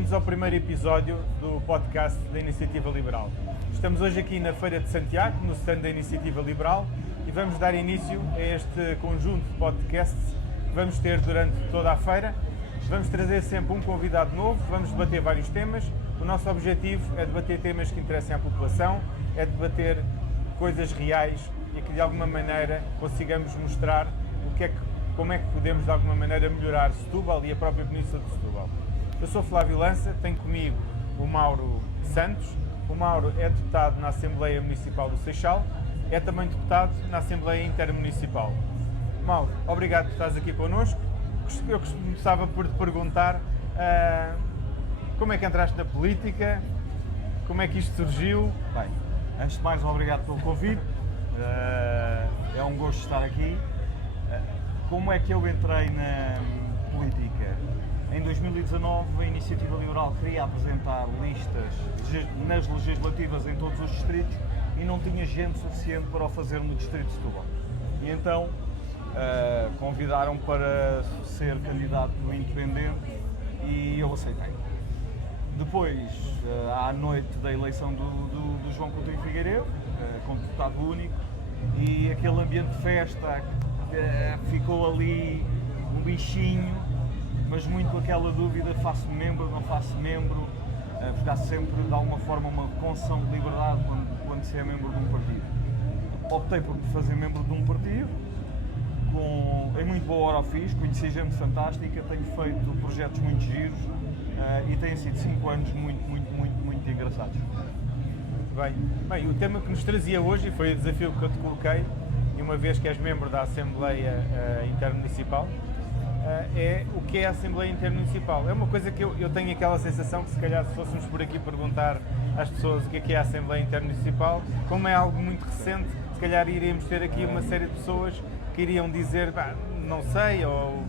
Bem-vindos ao primeiro episódio do podcast da Iniciativa Liberal. Estamos hoje aqui na Feira de Santiago, no stand da Iniciativa Liberal, e vamos dar início a este conjunto de podcasts que vamos ter durante toda a feira. Vamos trazer sempre um convidado novo, vamos debater vários temas. O nosso objetivo é debater temas que interessem à população, é debater coisas reais e que de alguma maneira consigamos mostrar como é que podemos de alguma maneira melhorar Setúbal e a própria Península de Setúbal. Eu sou Flávio Lança, tenho comigo o Mauro Santos. O Mauro é deputado na Assembleia Municipal do Seixal, é também deputado na Assembleia Intermunicipal. Mauro, obrigado por estares aqui connosco. Eu começava por te perguntar como é que entraste na política, como é que isto surgiu? Bem, antes de mais, obrigado pelo convite, é um gosto estar aqui. Como é que eu entrei na política? Em 2019, a Iniciativa Liberal queria apresentar listas nas legislativas em todos os distritos e não tinha gente suficiente para o fazer no distrito de Setúbal. E então convidaram para ser candidato independente e eu aceitei. Depois, à noite da eleição do João Coutinho Figueiredo, como deputado único, e aquele ambiente de festa ficou ali um bichinho, mas muito com aquela dúvida, faço-me membro, não faço membro, porque há sempre de alguma forma uma concessão de liberdade quando se é membro de um partido. Optei por fazer membro de um partido, em muito boa hora o fiz, conheci gente fantástica, tenho feito projetos muito giros e têm sido 5 anos muito engraçados. Muito bem, o tema que nos trazia hoje, e foi o desafio que eu te coloquei, e uma vez que és membro da Assembleia Intermunicipal, é o que é a Assembleia Intermunicipal. É uma coisa que eu tenho aquela sensação que se calhar se fôssemos por aqui perguntar às pessoas o que é a Assembleia Intermunicipal, como é algo muito recente, se calhar iríamos ter aqui uma série de pessoas que iriam dizer, não sei, ou...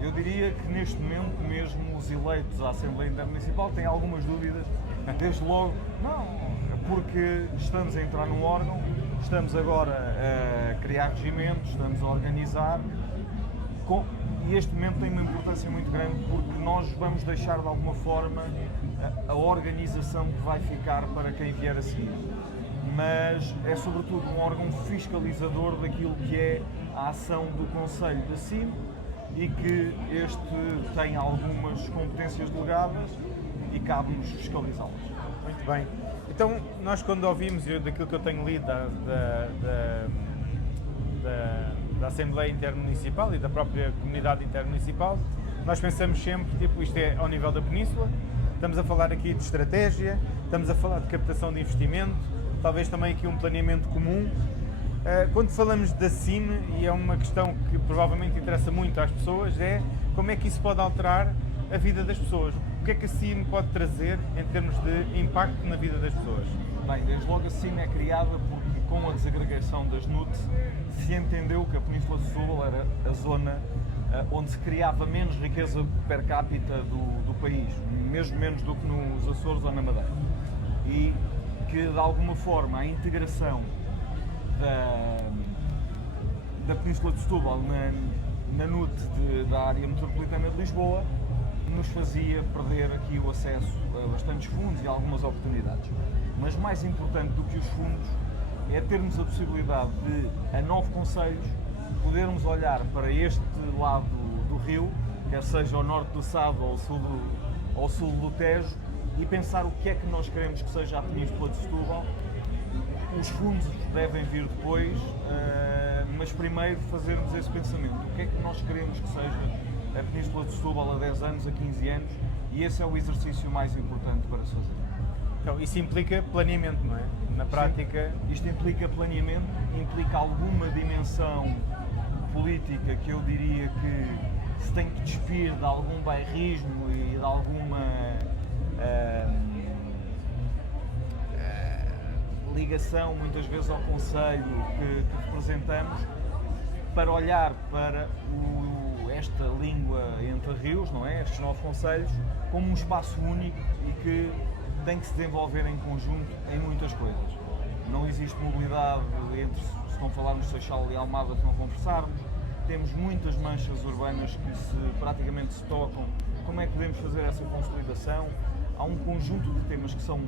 Eu diria que neste momento mesmo os eleitos à Assembleia Intermunicipal têm algumas dúvidas, desde logo, porque estamos a entrar num órgão, estamos agora a criar regimentos, estamos a organizar, e este momento tem uma importância muito grande porque nós vamos deixar de alguma forma a organização que vai ficar para quem vier a seguir. Mas é sobretudo um órgão fiscalizador daquilo que é a ação do Conselho de Cima e que este tem algumas competências delegadas e cabe-nos fiscalizá-las. Muito bem. Então, nós quando ouvimos, daquilo que eu tenho lido da Assembleia Intermunicipal e da própria Comunidade Intermunicipal, nós pensamos sempre, isto é ao nível da Península, estamos a falar aqui de estratégia, estamos a falar de captação de investimento, talvez também aqui um planeamento comum. Quando falamos da CIM, e é uma questão que provavelmente interessa muito às pessoas, é como é que isso pode alterar a vida das pessoas. O que é que a CIM pode trazer em termos de impacto na vida das pessoas? Bem, desde logo a CIM é criada porque com a desagregação das NUTs se entendeu que a Península de Setúbal era a zona onde se criava menos riqueza per capita do país, mesmo menos do que nos Açores ou na Madeira. E que de alguma forma a integração da Península de Setúbal na NUT da área metropolitana de Lisboa nos fazia perder aqui o acesso a bastantes fundos e algumas oportunidades. Mas mais importante do que os fundos é termos a possibilidade de, a 9 concelhos, podermos olhar para este lado do rio, quer seja ao norte do Sado ou ao sul do Tejo, e pensar o que é que nós queremos que seja a Península de Setúbal. Os fundos devem vir depois, mas primeiro fazermos esse pensamento. O que é que nós queremos que seja a Península de Setúbal a 10 anos, a 15 anos, e esse é o exercício mais importante para se fazer. Então, isso implica planeamento, não é? Na prática... Sim, isto implica planeamento, implica alguma dimensão política que eu diria que se tem que despir de algum bairrismo e de alguma ligação, muitas vezes, ao Conselho que representamos, para olhar para esta língua entre rios, não é? Estes 9 concelhos, como um espaço único e que tem que se desenvolver em conjunto em muitas coisas. Não existe mobilidade entre, se não falarmos de Seixal e Almada, se não conversarmos, temos muitas manchas urbanas que praticamente se tocam. Como é que podemos fazer essa consolidação? Há um conjunto de temas que são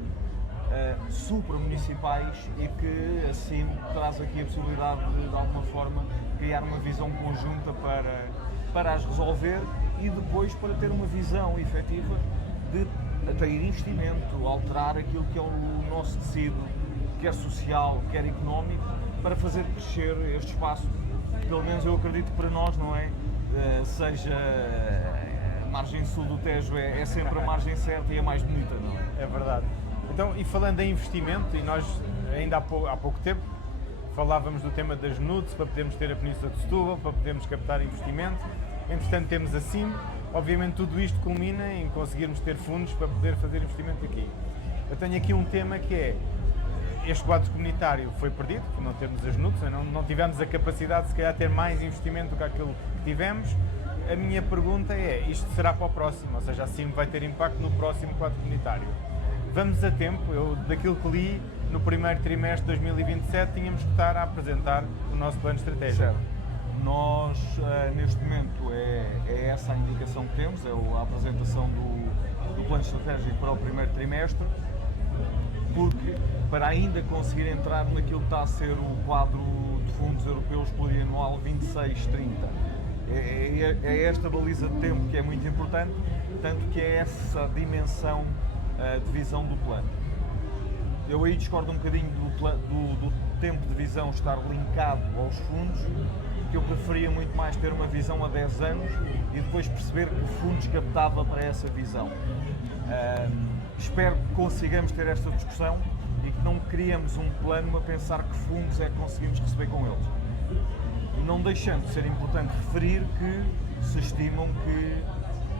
supramunicipais e que assim traz aqui a possibilidade de alguma forma criar uma visão conjunta para as resolver e depois para ter uma visão efetiva de atrair investimento, alterar aquilo que é o nosso tecido, quer social, quer económico, para fazer crescer este espaço. Pelo menos eu acredito que para nós, não é? Seja a margem sul do Tejo é sempre a margem certa e a mais bonita, não é? É verdade. Então, e falando em investimento, e nós ainda há pouco tempo falávamos do tema das nudes para podermos ter a Península de Setúbal, para podermos captar investimento. Entretanto, temos a CIM. Obviamente, tudo isto culmina em conseguirmos ter fundos para poder fazer investimento aqui. Eu tenho aqui um tema que é: este quadro comunitário foi perdido, por não termos as nudes, não tivemos a capacidade de se calhar ter mais investimento do que aquilo que tivemos. A minha pergunta é: isto será para o próximo? Ou seja, a CIM vai ter impacto no próximo quadro comunitário? Vamos a tempo. Eu, daquilo que li, no primeiro trimestre de 2027 tínhamos que estar a apresentar o nosso plano estratégico. Certo. Nós, neste momento, é essa a indicação que temos, é a apresentação do plano estratégico para o primeiro trimestre, porque para ainda conseguir entrar naquilo que está a ser o quadro de fundos europeus plurianual 26-30. É esta baliza de tempo que é muito importante, tanto que é essa dimensão de visão do plano. Eu aí discordo um bocadinho do tempo de visão estar linkado aos fundos, que eu preferia muito mais ter uma visão a 10 anos e depois perceber que fundos captava para essa visão. Espero que consigamos ter esta discussão e que não criemos um plano a pensar que fundos é que conseguimos receber com eles. Não deixando de ser importante referir que se estimam que,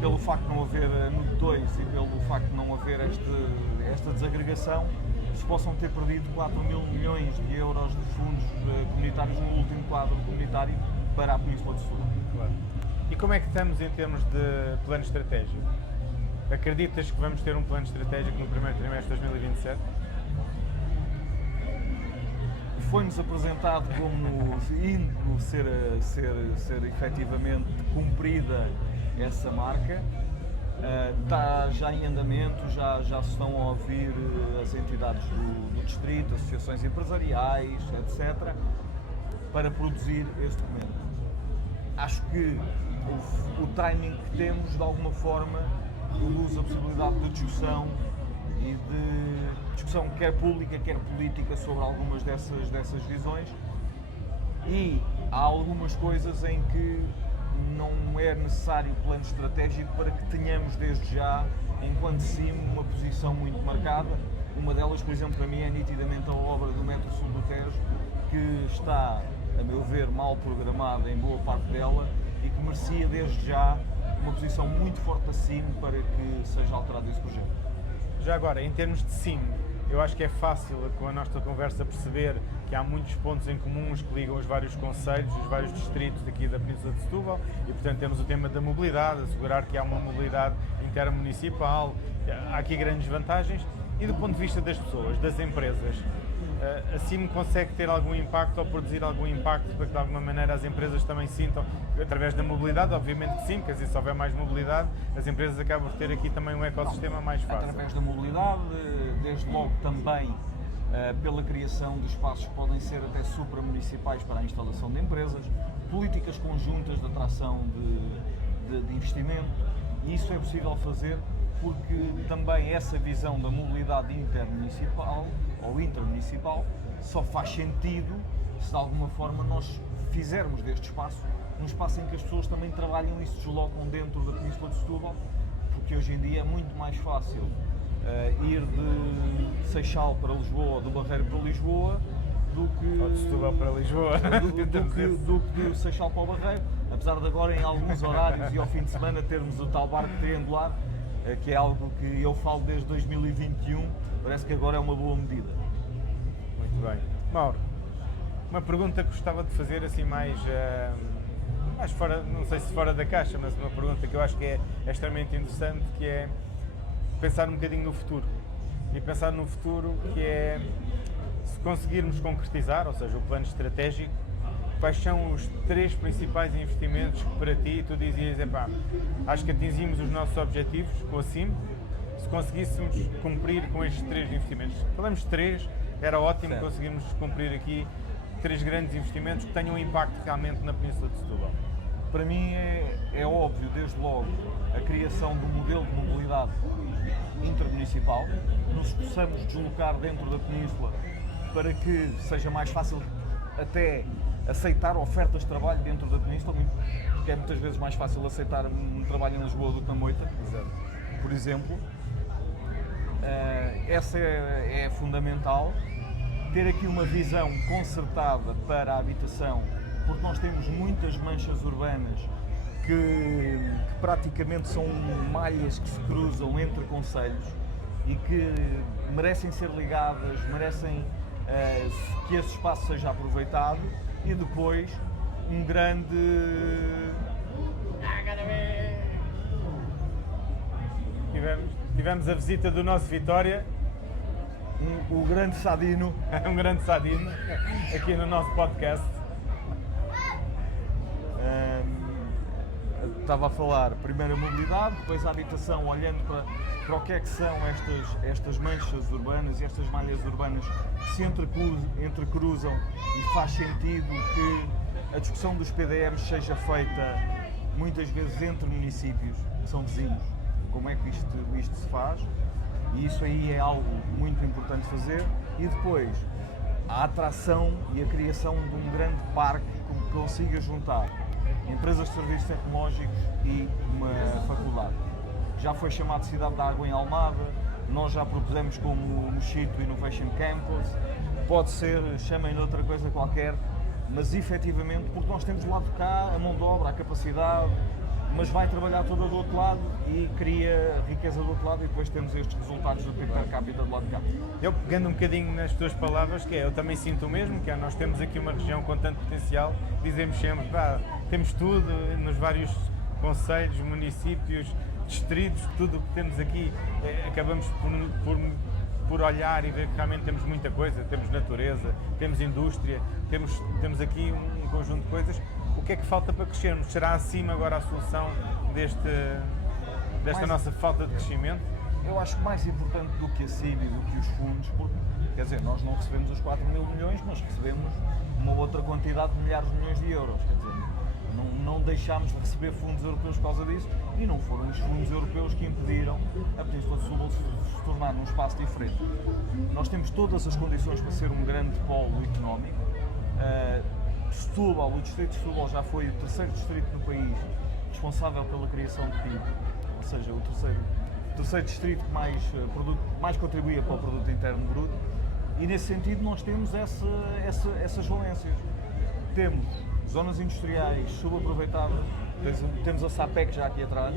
pelo facto de não haver NUD 2 e pelo facto de não haver esta desagregação, se possam ter perdido 4.000 milhões de euros de fundos comunitários no último quadro comunitário para a Península de Setúbal. Claro. E como é que estamos em termos de plano estratégico? Acreditas que vamos ter um plano estratégico no primeiro trimestre de 2027? Foi-nos apresentado como indo ser efetivamente cumprida essa marca. Está já em andamento, já se estão a ouvir as entidades do distrito, associações empresariais, etc., para produzir este documento. Acho que o timing que temos, de alguma forma, produz a possibilidade de discussão e de discussão quer pública, quer política sobre algumas dessas visões, e há algumas coisas em que não é necessário plano estratégico para que tenhamos desde já, enquanto CIM, uma posição muito marcada. Uma delas, por exemplo, para mim é nitidamente a obra do Metro Sul do Tejo, que está, a meu ver, mal programada em boa parte dela e que merecia desde já uma posição muito forte da CIM para que seja alterado esse projeto. Já agora, em termos de CIM, eu acho que é fácil, com a nossa conversa, perceber que há muitos pontos em comuns que ligam os vários concelhos, os vários distritos aqui da Península de Setúbal, e portanto temos o tema da mobilidade, assegurar que há uma mobilidade intermunicipal, há aqui grandes vantagens. E do ponto de vista das pessoas, das empresas, a CIM consegue ter algum impacto ou produzir algum impacto para que de alguma maneira as empresas também sintam, através da mobilidade? Obviamente que sim, porque assim, se houver mais mobilidade, as empresas acabam de ter aqui também um ecossistema mais fácil. Através da mobilidade, desde logo também pela criação de espaços que podem ser até supramunicipais para a instalação de empresas, políticas conjuntas de atração de investimento, e isso é possível fazer porque também essa visão da mobilidade intermunicipal ou intermunicipal só faz sentido se de alguma forma nós fizermos deste espaço um espaço em que as pessoas também trabalham e se deslocam dentro da Península de Setúbal, porque hoje em dia é muito mais fácil ir de Seixal para Lisboa ou de Barreiro para Lisboa do que ou de Setúbal para Lisboa, do que de Seixal para o Barreiro, apesar de agora em alguns horários e ao fim de semana termos o tal barco triangular, que é algo que eu falo desde 2021, parece que agora é uma boa medida. Muito bem. Mauro, uma pergunta que gostava de fazer assim mais fora, não sei se fora da caixa, mas uma pergunta que eu acho que é extremamente interessante, que é pensar um bocadinho no futuro. E pensar no futuro que é, se conseguirmos concretizar, ou seja, o plano estratégico, quais são os 3 principais investimentos que para ti tu dizias, acho que atingimos os nossos objetivos com a CIM, se conseguíssemos cumprir com estes 3 investimentos. Falamos 3, era ótimo conseguirmos cumprir aqui 3 grandes investimentos que tenham um impacto realmente na Península de Setúbal. Para mim é óbvio, desde logo, a criação de um modelo de mobilidade intermunicipal, nos possamos deslocar dentro da Península para que seja mais fácil até aceitar ofertas de trabalho dentro da Península, porque é muitas vezes mais fácil aceitar um trabalho em Lisboa do que na Moita, por exemplo. Essa é fundamental. Ter aqui uma visão concertada para a habitação, porque nós temos muitas manchas urbanas que praticamente são malhas que se cruzam entre concelhos e que merecem ser ligadas, merecem que esse espaço seja aproveitado, e depois um grande... Tivemos a visita do nosso Vitória, o grande Sadino. um grande Sadino, aqui no nosso podcast. Estava a falar primeiro a mobilidade, depois a habitação, olhando para o que é que são estas manchas urbanas e estas malhas urbanas que se entrecruzam, e faz sentido que a discussão dos PDMs seja feita muitas vezes entre municípios que são vizinhos. Como é que isto se faz? E isso aí é algo muito importante fazer. E depois a atração e a criação de um grande parque que consiga juntar empresas de serviços tecnológicos e uma faculdade. Já foi chamado Cidade da Água em Almada, nós já propusemos como Mochito Innovation Campus, pode ser, chamem-lhe outra coisa qualquer, mas efetivamente, porque nós temos do lado de cá a mão de obra, a capacidade, mas vai trabalhar toda do outro lado e cria riqueza do outro lado, e depois temos estes resultados do PIB per capita do lado de cá. Eu, pegando um bocadinho nas tuas palavras, eu também sinto o mesmo, que nós temos aqui uma região com tanto potencial, dizemos sempre, temos tudo nos vários concelhos, municípios, distritos, tudo o que temos aqui, acabamos por olhar e ver que realmente temos muita coisa, temos natureza, temos indústria, temos aqui um conjunto de coisas. O que é que falta para crescermos? Será acima agora a solução desta nossa falta de crescimento? Eu acho que mais importante do que a CIB e do que os fundos, porque, quer dizer, nós não recebemos os 4 mil milhões, mas recebemos uma outra quantidade de milhares de milhões de euros, quer dizer, não deixámos de receber fundos europeus por causa disso, e não foram os fundos europeus que impediram a Península de Setúbal se tornar num espaço diferente. Nós temos todas as condições para ser um grande polo económico. Setúbal, o distrito de Setúbal já foi o 3º distrito no país responsável pela criação de PIB, ou seja, o terceiro distrito que mais contribuía para o produto interno bruto, e nesse sentido nós temos essas valências. Temos zonas industriais subaproveitadas, temos a SAPEC já aqui atrás,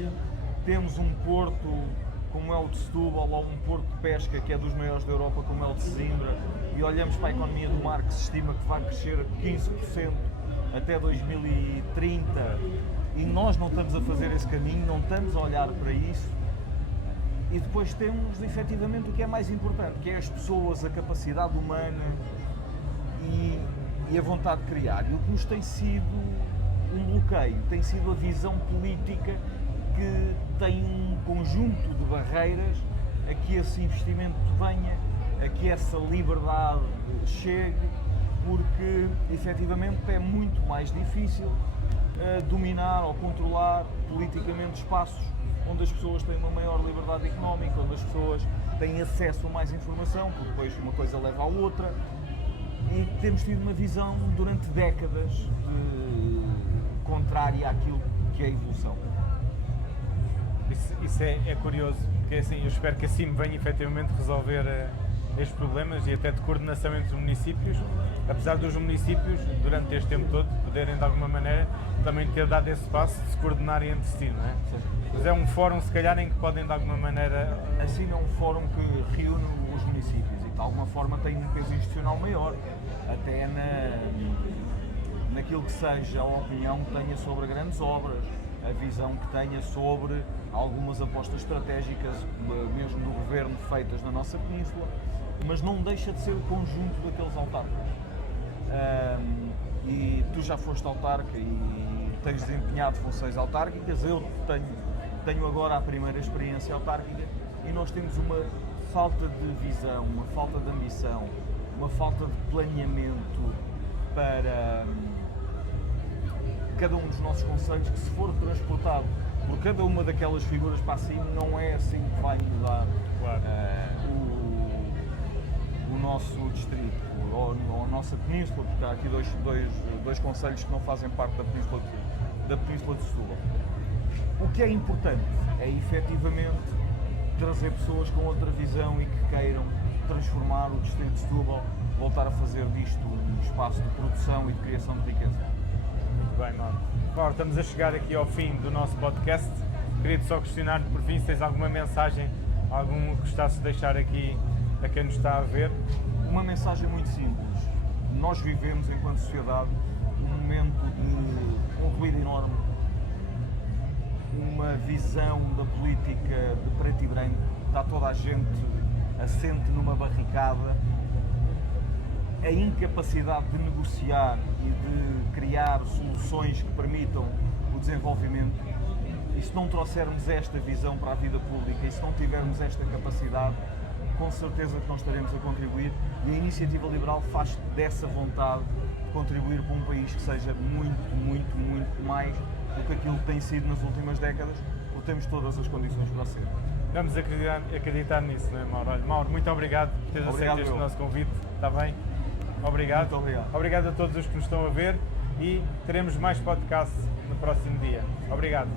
temos um porto como é o de Setúbal, ou um porto de pesca que é dos maiores da Europa, como é o de Sesimbra, e olhamos para a economia do mar, que se estima que vai crescer 15% até 2030, e nós não estamos a fazer esse caminho, não estamos a olhar para isso. E depois temos efetivamente o que é mais importante, que é as pessoas, a capacidade humana e a vontade de criar. E o que nos tem sido um bloqueio tem sido a visão política, que tem um conjunto de barreiras a que esse investimento venha, a que essa liberdade chegue, porque efetivamente é muito mais difícil dominar ou controlar politicamente espaços onde as pessoas têm uma maior liberdade económica, onde as pessoas têm acesso a mais informação, porque depois uma coisa leva à outra, e temos tido uma visão durante décadas contrária àquilo que é a evolução. Isso é curioso, porque assim, eu espero que a CIM venha efetivamente resolver estes problemas e até de coordenação entre municípios, apesar dos municípios, durante este tempo todo, poderem de alguma maneira também ter dado esse passo de se coordenarem entre si, não é? Sim. Mas é um fórum, se calhar, em que podem de alguma maneira... A CIM é um fórum que reúne os municípios e de alguma forma tem um peso institucional maior, até naquilo que seja a opinião que tenha sobre grandes obras, a visão que tenha sobre algumas apostas estratégicas, mesmo do governo, feitas na nossa península, mas não deixa de ser o conjunto daqueles autarcas. e tu já foste autarca e tens desempenhado funções autárquicas, eu tenho agora a primeira experiência autárquica e nós temos uma falta de visão, uma falta de ambição, uma falta de planeamento para cada um dos nossos concelhos que, se for transportado por cada uma daquelas figuras para cima, não é assim que vai mudar o nosso distrito ou a nossa península, porque há aqui dois concelhos que não fazem parte da península de Setúbal. O que é importante é efetivamente trazer pessoas com outra visão e que queiram transformar o distrito de Setúbal, voltar a fazer disto um espaço de produção e de criação de riqueza. Muito bem, Mauro. Mauro, estamos a chegar aqui ao fim do nosso podcast. Queria-te só questionar-te por fim se tens alguma mensagem, algum que gostasses de deixar aqui a quem nos está a ver. Uma mensagem muito simples. Nós vivemos, enquanto sociedade, um momento de um ruído enorme, uma visão da política de preto e branco. Está toda a gente assente numa barricada. A incapacidade de negociar e de criar soluções que permitam o desenvolvimento. E se não trouxermos esta visão para a vida pública e se não tivermos esta capacidade, com certeza que não estaremos a contribuir, e a Iniciativa Liberal faz dessa vontade de contribuir para um país que seja muito, muito, muito mais do que aquilo que tem sido nas últimas décadas, porque temos todas as condições para ser. Vamos acreditar nisso, não é, Mauro? Olha, Mauro, muito obrigado por teres aceito este nosso convite, está bem? Obrigado. Muito obrigado. Obrigado a todos os que nos estão a ver e teremos mais podcasts no próximo dia. Obrigado.